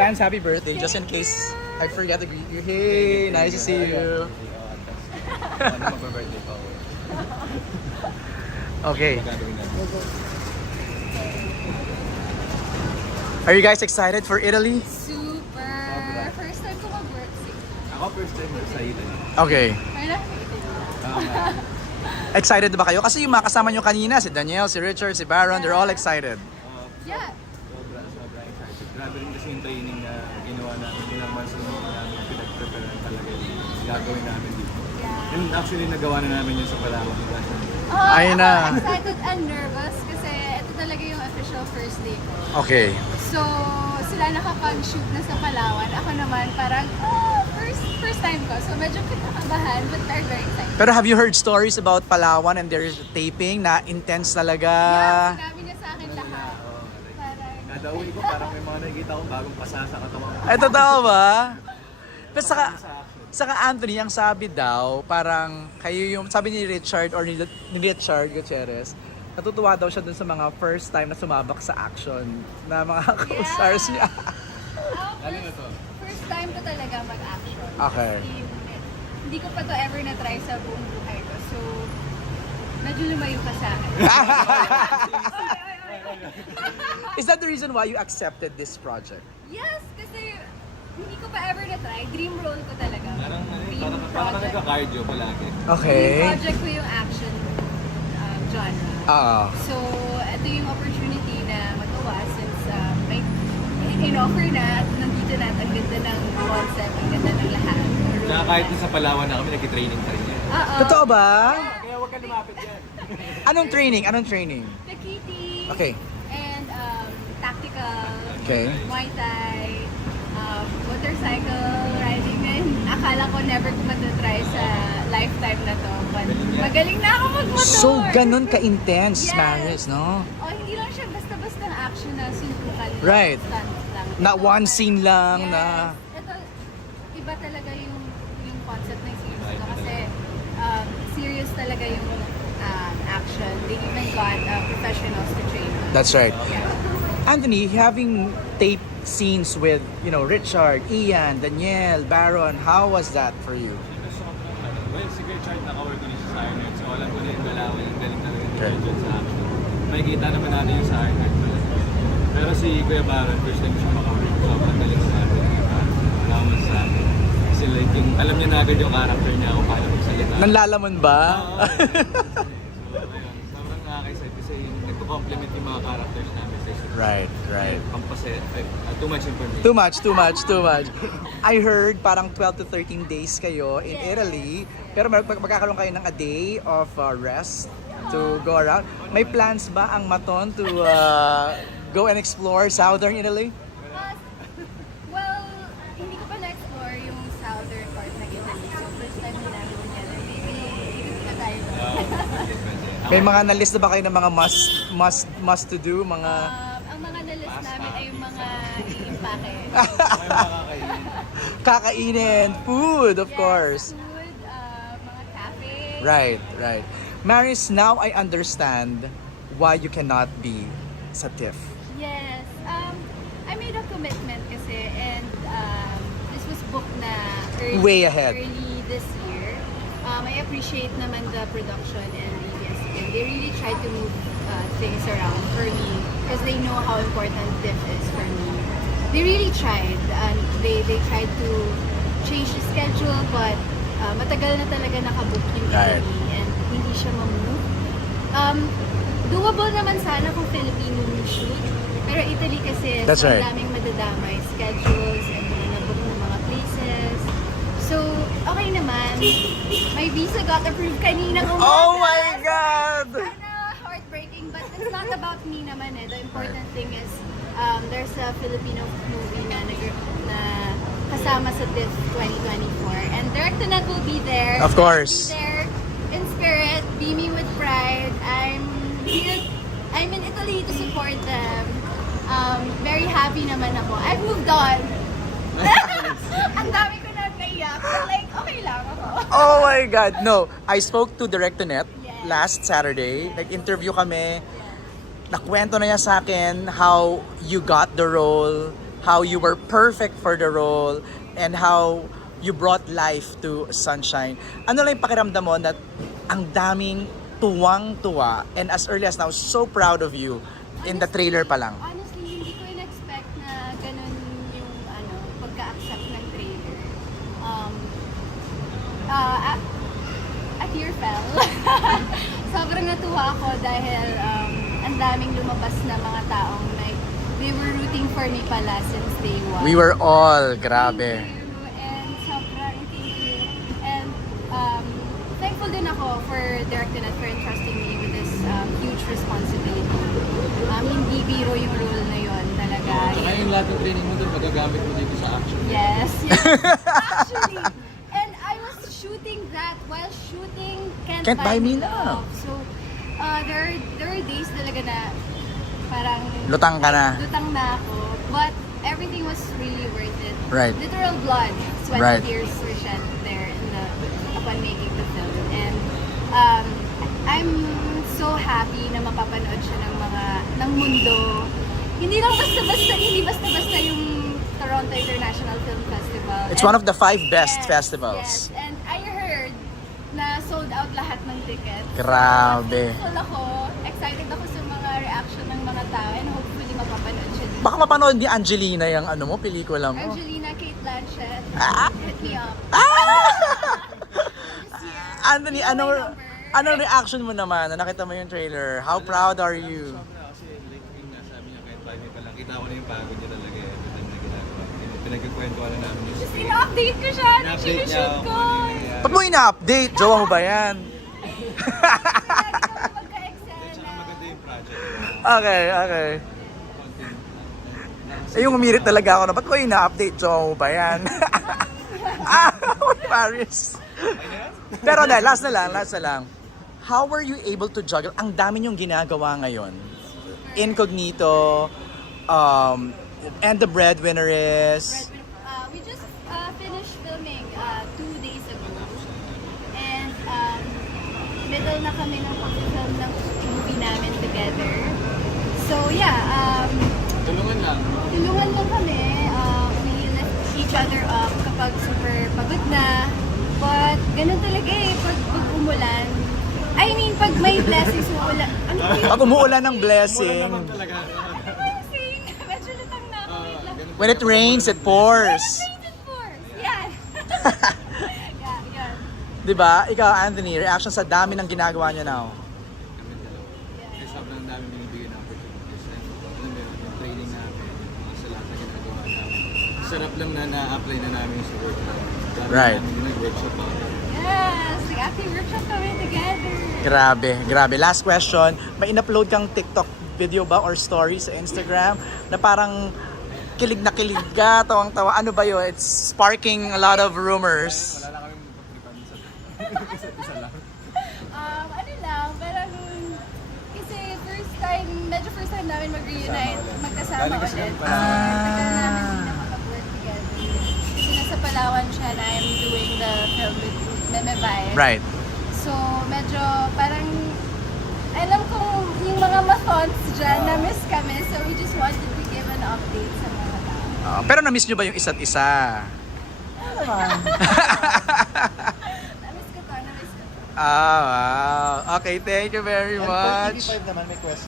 advance happy birthday, just in case I forget to greet you. Hey, nice to see you. Ano mag-birthday pa ako? Okay. Gagawin natin. Are you guys excited for Italy? Super! First time ko mag-work Ako first time ko sa Italy. Okay. Kaya Excited ba kayo? Kasi yung mga kasama nyo kanina, si Daniel, si Richard, si Baron, they're all excited. Yeah. Sobra excited. Grabe rin kasi yung training na ginawa namin. Ilang months namin pinag-prepare talaga yung gagawin namin dito. Yeah. And actually, nagawa na namin yun sa Palawan. Oh, Ayun ako na. excited and nervous kasi ito talaga yung official first day ko. Okay. So, sila nakapag-shoot na sa Palawan. Ako naman parang, first time ko. So, medyo kinakabahan but very, very excited. Pero have you heard stories about Palawan and their taping na intense talaga? Yeah, sinabi niya sa akin lahat. Parang, Kada uwi ko, parang may mga nakikita akong bagong pasa sa katawan ko. Ay, totoo ba? Pero saka Anthony, ang sabi daw, parang kayo yung, sabi ni Richard or ni Richard Gutierrez, natutuwa daw siya dun sa mga first time na sumabak sa action na mga co-stars niya. Lalo na to. first time ko talaga mag-action. Okay. Hindi ko pa to ever na-try sa buong buhay ko. So, medyo lumayo ka sa akin. Is that the reason why you accepted this project? Yes, kasi hindi ko pa ever na-try. Dream role ko talaga. Dream Parang project. nagka-cardio palagi. Okay. Dream project ko yung action genre. Oo. So, ito yung opportunity na magawa since may in-offer na at nandito na at ang ganda ng concept, ang ganda ng lahat. Kaya kahit sa Palawan na kami, nag-training pa rin yan. Oo. Totoo ba? Kaya huwag ka lumapit yan. Anong training? Anong training? Takiti. Okay. And tactical. Okay. Muay Thai. Motorcycle riding. And akala ko never ko matatry sa lifetime na to. But magaling na ako magmotor. So, ganun ka-intense, Yes. Maris, no? Oh, hindi lang siya basta-basta action na suntukan. Right. Stunts lang. Na Ito, one scene lang yes. na... Ito, iba talaga yung concept ng series ko kasi serious talaga yung action. They even got professionals to train us. That's right. Yeah. Anthony, having tape scenes with, Richard, Ian, Daniel, Baron, how was that for you? Well, si Richard naka-work ko niya sa Iron Heart. So alam ko na yung galawan, yung galing talaga ni Okay. Richard sa action. Makikita naman natin yung sa Iron Heart talaga. Pero si Kuya Baron, first time siya maka-work. Sobrang galing sa atin. Salamat sa akin. Kasi like, alam niya na agad yung character niya kung paano magsalita. Nanlalamon ba? So ayun, sobrang nakaka-excite kasi nagko-complement yung mga characters namin sa isa. Right. Pampase, too much information. Too much. I heard parang 12 to 13 days kayo in Italy. Pero magkakaroon kayo ng a day of rest to go around. May plans ba ang Maton to go and explore southern Italy? Well, hindi ko pa na-explore yung southern part ng Italy. So, first time na namin together. Maybe ikot na tayo doon. May mga na-list na ba kayo ng mga must to do, mga Ang mga na-list namin ay yung mga iimpake. May makakainin. kakainin, food, of Yes, course. food, mga cafe. Right. Maris, now I understand why you cannot be sa TIFF. Yes. I made a commitment kasi and this was booked na Way ahead. early this year. I appreciate naman the production and ABS-CBN. They really tried to move things around for me because they know how important TIFF is for me. They really tried. They tried to change the schedule but matagal na talaga nakabook yung Right. Italy and hindi siya ma-move. Doable naman sana kung Filipino yung shoot. Pero Italy kasi That's so right. daming madadamay schedules and nabook ng mga places. So, okay naman. My visa got approved kanina umaga. Oh my God! Kinda heartbreaking, but it's not about me naman eh. The important thing is there's a Filipino movie na kasama sa TIFF 2024. And Director Nat will be there. Of course. Be there in spirit, beaming with pride. I'm in Italy to support them. Very happy naman ako. I've moved on. Ang dami ko na naiyak. But like, okay lang ako. Oh my God! No, I spoke to Director Net Yes. last Saturday. Nag-interview kami. Nakwento na niya sa akin how you got the role, how you were perfect for the role, and how you brought life to Sunshine. Ano lang yung pakiramdam mo na ang daming tuwang-tuwa, and as early as now, so proud of you in the trailer pa lang. Honestly, hindi ko in-expect na ganun yung pagka-accept ng trailer. A tear fell. Sobrang natuwa ako dahil ang daming lumabas na mga taong like, they were rooting for me pala since day one. We were all, grabe. Thank you, and sobrang thank you. And thankful din ako for Direct Net for entrusting me with this huge responsibility. Hindi biro yung role na yon talaga. Tsaka yung lahat ng training mo doon, magagamit mo dito sa action. Yes, yes. Actually, and I was shooting that while shooting Can't Buy Me Love. So, there are days talaga na parang Lutang ka na. lutang na ako. But everything was really worth it. Right. Literal blood, sweat, Right. and tears were shed there upon making the film. And I'm so happy na mapapanood siya ng mundo. Hindi basta-basta yung Toronto International Film Festival. It's And- one of the 5 best Yes, festivals. Yes, and I heard na sold out lahat ng tickets. Grabe. So, thankful ako. Excited ako sa mga reaction ng mga tao and hopefully mapapanood siya dito. Baka mapanood ni Angelina yung pelikula mo. Angelina, Kate Blanchett, hit me up. This year. Anthony, You know my number. anong reaction mo naman na nakita mo yung trailer? How proud are you? Sobra kasi like yung nasabi niya kahit 5 minutes pa lang, kita ko na yung pagod niya talaga every time na ginagawa. Pinagkikwentuhan na namin yung script. Ina-update ko siya. Nung In-update niya sinushoot ako ko. kung ano yung nangyayari. Ba't mo ina-update? Jowa mo ba yan? Lagi kami magka-excel Tsaka na. maganda yung project. Okay, okay. Eh, yung umirit talaga ako na, ba't ko ina-update? Jowa mo ba yan? Paris. Pero last na lang. How were you able to juggle? Ang dami niyong ginagawa ngayon. Incognito, and the breadwinner is... We just finished filming 2 days ago. And middle na kami ng pag-film ng movie namin together. So yeah, Tulungan lang. tulungan lang kami. We lift each other up kapag super pagod na. But ganun talaga eh, pag umulan. I mean, pag may blessings umuulan. Ano ba yun? Pag umuulan ng blessing, Naman talaga. Ano ba yung saying? Medyo lutang na ako. Wait lang. when it rains, it pours. Rated force. Yan. Yeah, yan. Diba? Ikaw, Anthony, reaction sa dami ng ginagawa niyo now. Kami dalawa. Kasi sobrang dami binibigyan ng opportunities. And alam mo yun, yung training namin, yung mga sa lahat na ginagawa namin. Sarap lang na na-apply na namin sa work namin. Dami Right. namin yung nag-workshop ako. Yes, nag-acting workshop kami together. Grabe. Last question, may in-upload kang TikTok video ba or story sa Instagram na parang kilig na kilig ka, tawang-tawa. Ano ba yun? It's sparking a lot of rumors. Wala lang kami magpapripan sa isa't isa lang. Ano lang, parang kasi medyo first time namin mag-reunite, magkasama Galing kasi ulit. ng Palawan. Tagal namin hindi nakapag-work together. Kasi nasa Palawan siya na I'm doing the film with Meme Vice. Right. So, medyo parang alam kong yung mga mathons dyan, na-miss kami. So, we just wanted to give an update sa mga tao. Pero na-miss nyo ba yung isa't isa? Na-miss ko to. Wow. Okay, thank you very much. TV5 naman may question.